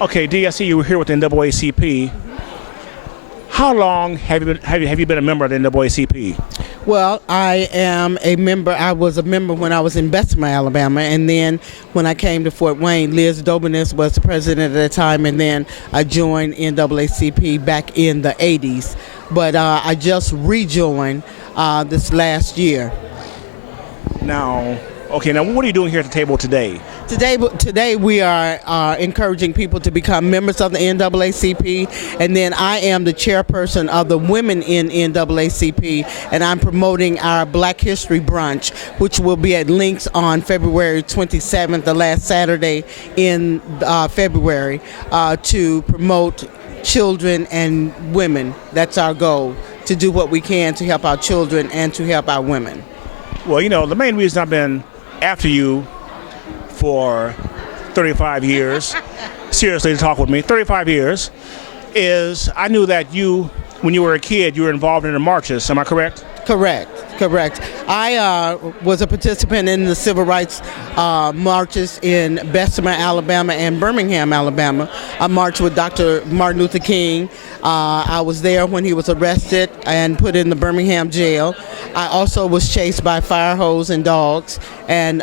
Okay, D, I see you were here with the NAACP. How long have you been a member of the NAACP? Well, I am a member. I was a member when I was in Bessemer, Alabama, and then when I came to Fort Wayne, Liz Dobernis was the president at the time, and then I joined NAACP back in the 80s. But I just rejoined this last year. Now, what are you doing here at the table today? Today we are encouraging people to become members of the NAACP, and then I am the chairperson of the Women in NAACP, and I'm promoting our Black History Brunch, which will be at Links on February 27th, the last Saturday in February, to promote children and women. That's our goal, to do what we can to help our children and to help our women. Well, the main reason I've been after you for 35 years, seriously, to talk with me, 35 years, is I knew that when you were a kid, you were involved in the marches. Am I correct? Correct. I was a participant in the civil rights marches in Bessemer, Alabama, and Birmingham, Alabama. I marched with Dr. Martin Luther King. I was there when he was arrested and put in the Birmingham jail. I also was chased by fire hose and dogs, and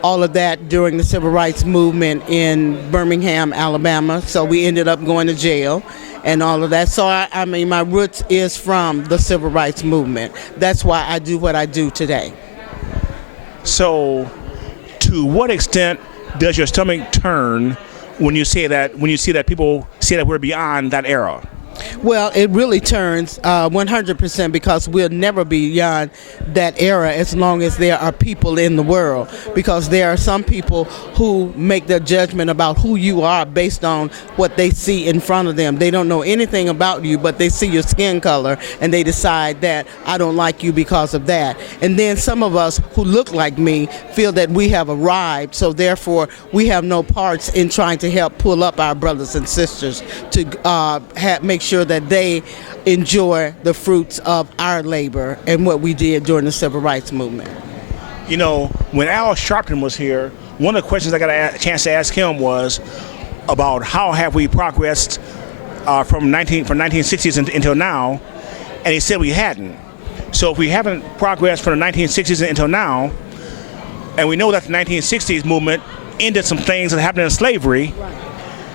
all of that during the civil rights movement in Birmingham, Alabama. So we ended up going to jail and all of that. So I mean, my roots is from the civil rights movement. That's why I do what I do today. So to what extent does your stomach turn when you see that people say that we're beyond that era? Well, it really turns 100% because we'll never be beyond that era as long as there are people in the world. Because there are some people who make their judgment about who you are based on what they see in front of them. They don't know anything about you, but they see your skin color and they decide that I don't like you because of that. And then some of us who look like me feel that we have arrived, so therefore we have no parts in trying to help pull up our brothers and sisters to make sure that they enjoy the fruits of our labor and what we did during the civil rights movement. When Al Sharpton was here, one of the questions I got a chance to ask him was about how have we progressed from 1960s until now, and he said we hadn't. So if we haven't progressed from the 1960s until now, and we know that the 1960s movement ended some things that happened in slavery,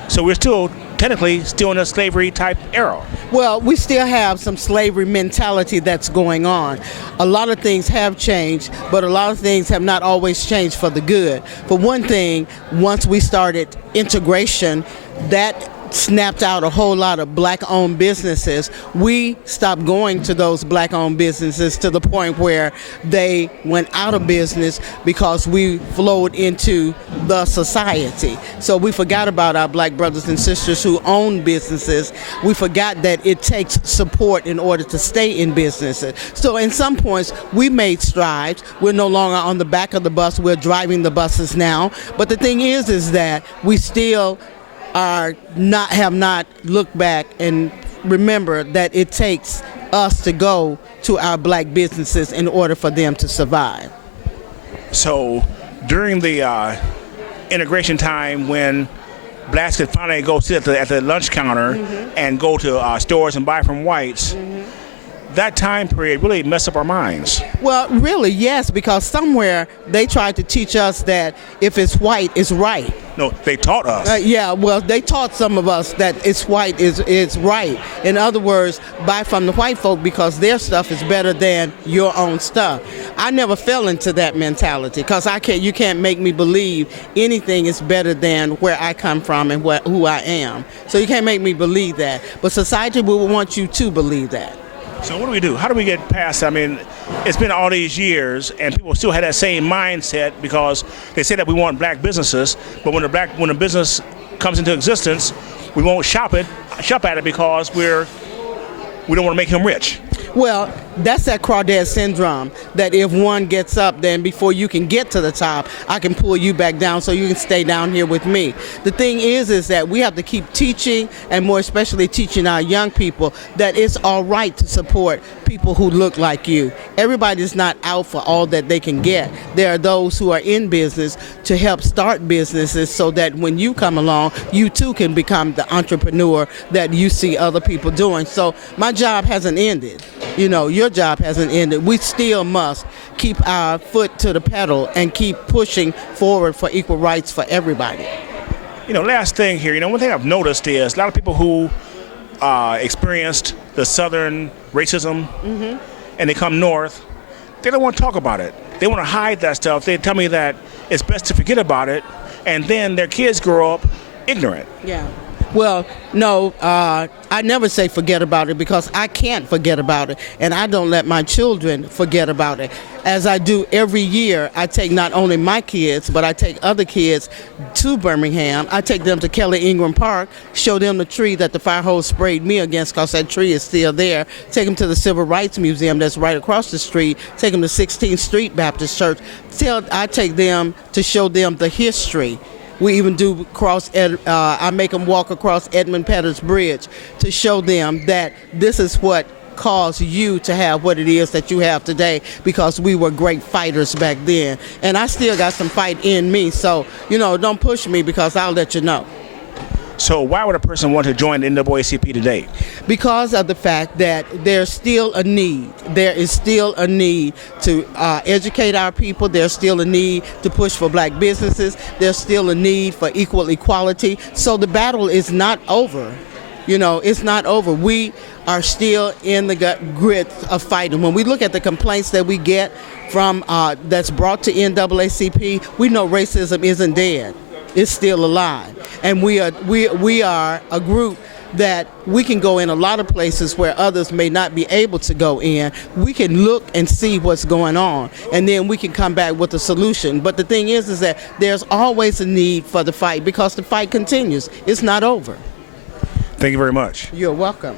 so we're technically still in a slavery type era. Well, we still have some slavery mentality that's going on. A lot of things have changed, but a lot of things have not always changed for the good. For one thing, once we started integration, that snapped out a whole lot of black-owned businesses. We stopped going to those black-owned businesses to the point where they went out of business because we flowed into the society. So we forgot about our black brothers and sisters who own businesses. We forgot that it takes support in order to stay in businesses. So in some points, we made strides. We're no longer on the back of the bus. We're driving the buses now. But the thing is that we still have not looked back and remember that it takes us to go to our black businesses in order for them to survive. So during the integration time when blacks could finally go sit at the lunch counter and go to stores and buy from whites, that time period really messed up our minds. Well, really, yes, because somewhere they tried to teach us that if it's white, it's right. No, they taught us. They taught some of us that it's white is right. In other words, buy from the white folk because their stuff is better than your own stuff. I never fell into that mentality because you can't make me believe anything is better than where I come from and who I am. So you can't make me believe that. But society will want you to believe that. So what do we do? How do we get past? I mean, it's been all these years, and people still have that same mindset because they say that we want black businesses, but when a business comes into existence, we won't shop at it because we don't want to make him rich. Well, that's that crawdad syndrome, that if one gets up, then before you can get to the top, I can pull you back down so you can stay down here with me. The thing is that we have to keep teaching, and more especially teaching our young people, that it's all right to support people who look like you. Everybody's not out for all that they can get. There are those who are in business to help start businesses so that when you come along, you too can become the entrepreneur that you see other people doing. So my job hasn't ended. You know, your job hasn't ended. We still must keep our foot to the pedal and keep pushing forward for equal rights for everybody. You know, last thing here, you know, one thing I've noticed is a lot of people who experienced the Southern racism and they come north, they don't want to talk about it. They want to hide that stuff. They tell me that it's best to forget about it, and then their kids grow up ignorant. Yeah. Well, no, I never say forget about it, because I can't forget about it, and I don't let my children forget about it. As I do every year, I take not only my kids, but I take other kids to Birmingham. I take them to Kelly Ingram Park, show them the tree that the fire hose sprayed me against, because that tree is still there. Take them to the Civil Rights Museum that's right across the street. Take them to 16th Street Baptist Church. I take them to show them the history. We even do I make them walk across Edmund Pettus Bridge to show them that this is what caused you to have what it is that you have today, because we were great fighters back then. And I still got some fight in me, so, you know, don't push me, because I'll let you know. So why would a person want to join the NAACP today? Because of the fact that there's still a need. There is still a need to educate our people. There's still a need to push for black businesses. There's still a need for equal equality. So the battle is not over. You know, it's not over. We are still in the grit of fighting. When we look at the complaints that we get from that's brought to NAACP, we know racism isn't dead. It's still alive. And we are a group that we can go in a lot of places where others may not be able to go in. We can look and see what's going on, and then we can come back with a solution. But the thing is that there's always a need for the fight, because the fight continues. It's not over. Thank you very much. You're welcome.